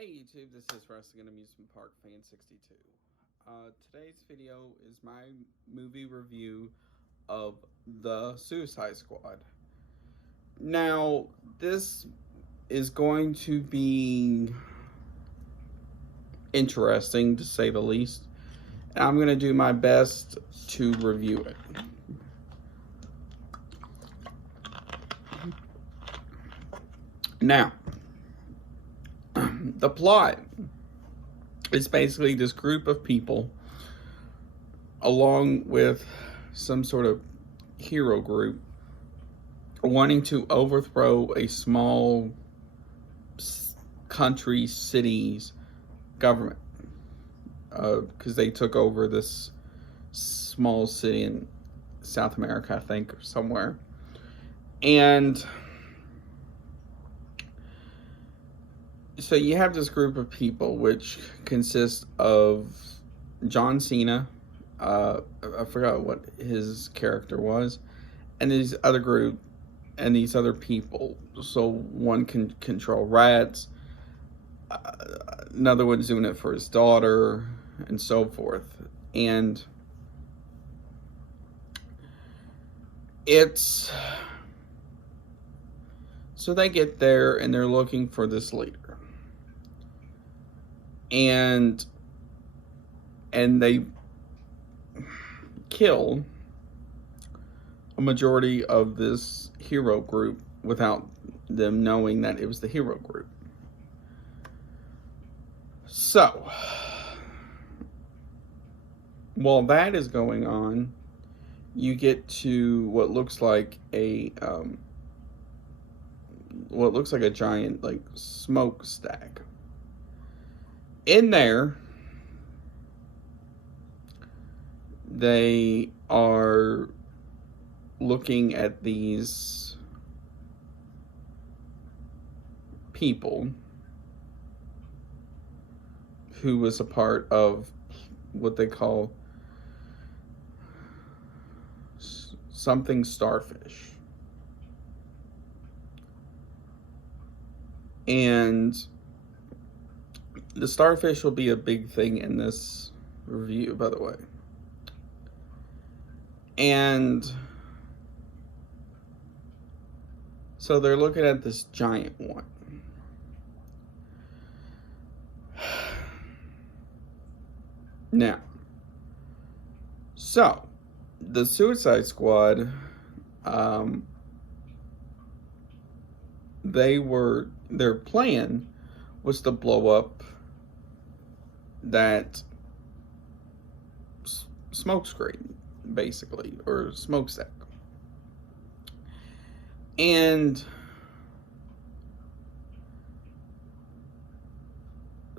Hey YouTube, this is Wrestling and Amusement Park Fan 62. Today's video is my movie review of The Suicide Squad. Now, this is going to be interesting to say the least, and I'm going to do my best to review it. Now, the plot is basically this group of people, along with some sort of hero group, wanting to overthrow a small country city's government because they took over this small city in South America, I think, or somewhere. And so you have this group of people, which consists of John Cena. I forgot what his character was, and these other group and these other people. So one can control rats, another one's doing it for his daughter, and so forth. And it's so they get there and they're looking for this leader. And they kill a majority of this hero group without them knowing that it was the hero group. So, while that is going on, you get to what looks like a giant smokestack. In there, they are looking at these people who was a part of what they call something starfish. And the starfish will be a big thing in this review, by the way. And so they're looking at this giant one. Now, so the Suicide Squad, their plan was to blow up that smoke screen, basically, or smokestack. And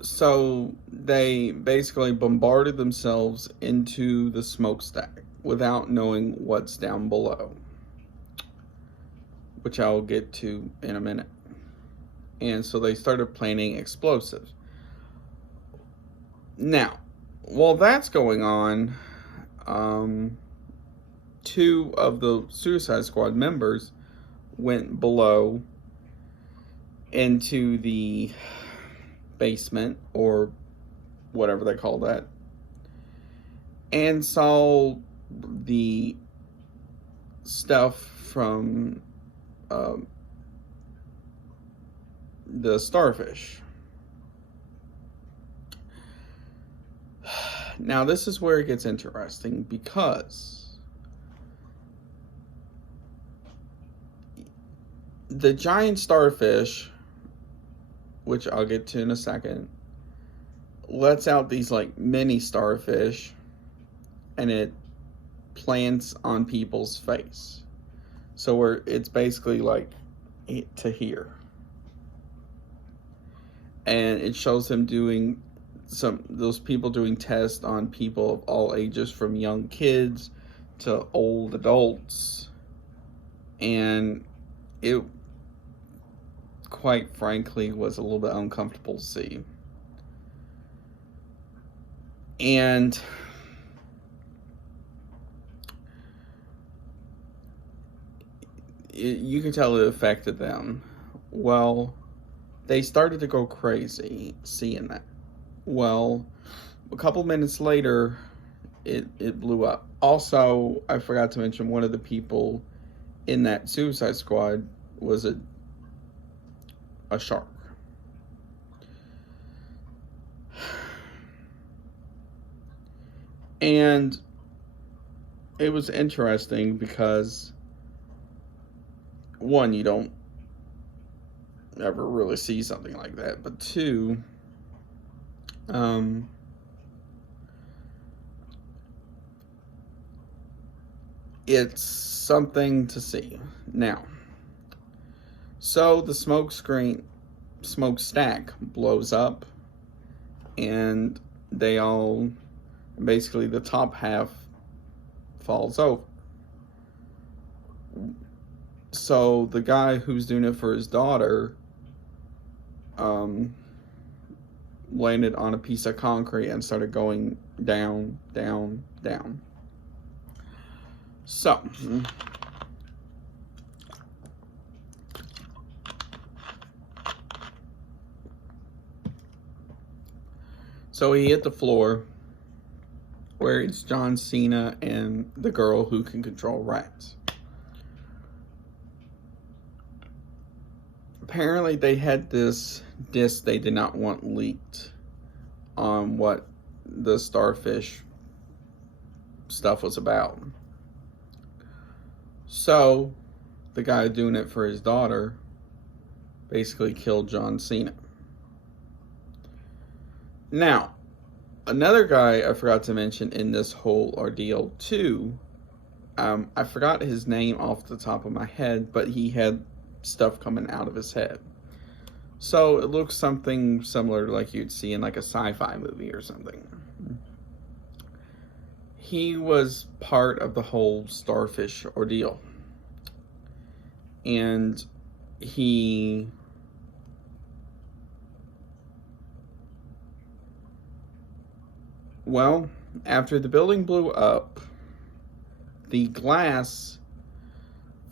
so they basically bombarded themselves into the smokestack without knowing what's down below, which I'll get to in a minute. And so they started planting explosives. Now, while that's going on, two of the Suicide Squad members went below into the basement, or whatever they call that, and saw the stuff from the starfish. Now, this is where it gets interesting, because the giant starfish, which I'll get to in a second, lets out these mini starfish, and it plants on people's face. So where it's basically to here. And it shows them doing those people doing tests on people of all ages, from young kids to old adults. And it, quite frankly, was a little bit uncomfortable to see. And you could tell it affected them. Well, They started to go crazy seeing that. Well, a couple minutes later, it blew up. Also, I forgot to mention one of the people in that Suicide Squad was a shark. And it was interesting because, one, you don't ever really see something like that, but two, it's something to see. Now, so the smokestack blows up, and they all, basically the top half falls over. So the guy who's doing it for his daughter landed on a piece of concrete and started going down, down, down. So he hit the floor where it's John Cena and the girl who can control rats. Apparently they had this disc they did not want leaked on what the starfish stuff was about. So the guy doing it for his daughter basically killed John Cena. Now, another guy I forgot to mention in this whole ordeal too, I forgot his name off the top of my head, but he had stuff coming out of his head. So it looks something similar to like you'd see in like a sci-fi movie or something. He was part of the whole starfish ordeal. And well, after the building blew up, the glass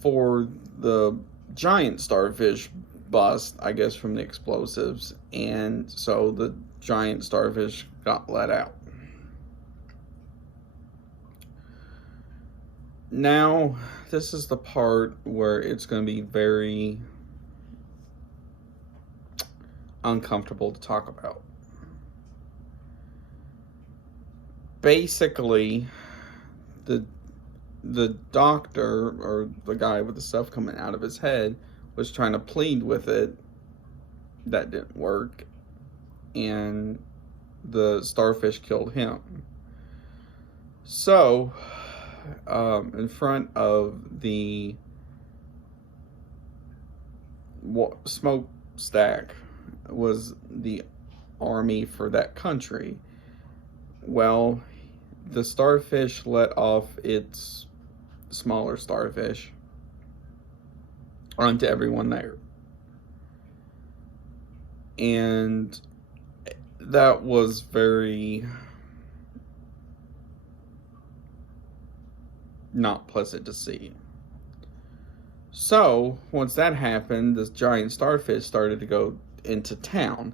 for the giant starfish bust, I guess, from the explosives, and so the giant starfish got let out. Now, this is the part where it's going to be very uncomfortable to talk about. Basically, the doctor, or the guy with the stuff coming out of his head, was trying to plead with it. That didn't work, and the starfish killed him. So, in front of the smokestack was the army for that country. Well, the starfish let off its smaller starfish onto everyone there. And that was very not pleasant to see. So, once that happened, this giant starfish started to go into town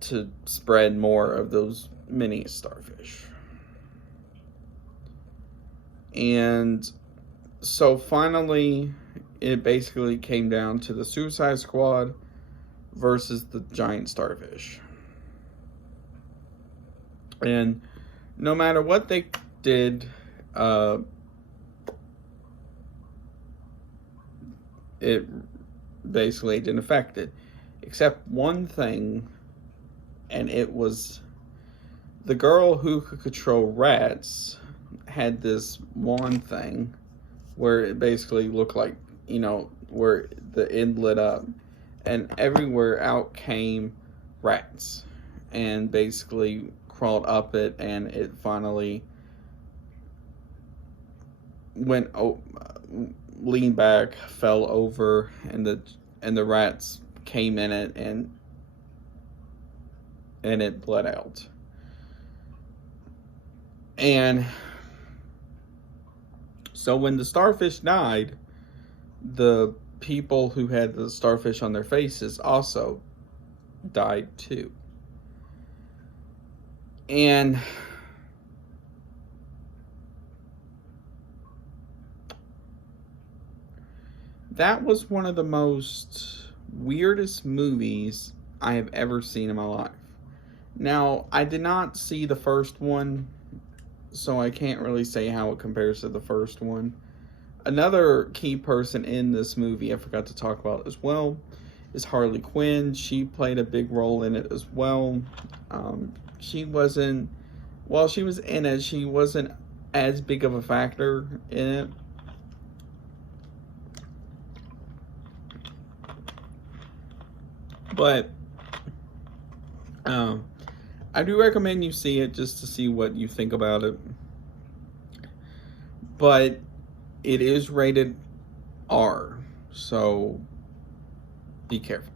to spread more of those mini starfish. And so finally, it basically came down to the Suicide Squad versus the giant starfish. And no matter what they did, it basically didn't affect it. Except one thing, and it was the girl who could control rats had this wand thing where it basically looked like, where the end lit up, and everywhere out came rats and basically crawled up it, and it finally leaned back, fell over, and the rats came in it, and it bled out. And so when the starfish died, the people who had the starfish on their faces also died too. And that was one of the most weirdest movies I have ever seen in my life. Now, I did not see the first one, so I can't really say how it compares to the first one. Another key person in this movie I forgot to talk about as well is Harley Quinn. She played a big role in it as well. She wasn't, while she was in it, she wasn't as big of a factor in it. But I do recommend you see it just to see what you think about it. But it is rated R, so be careful.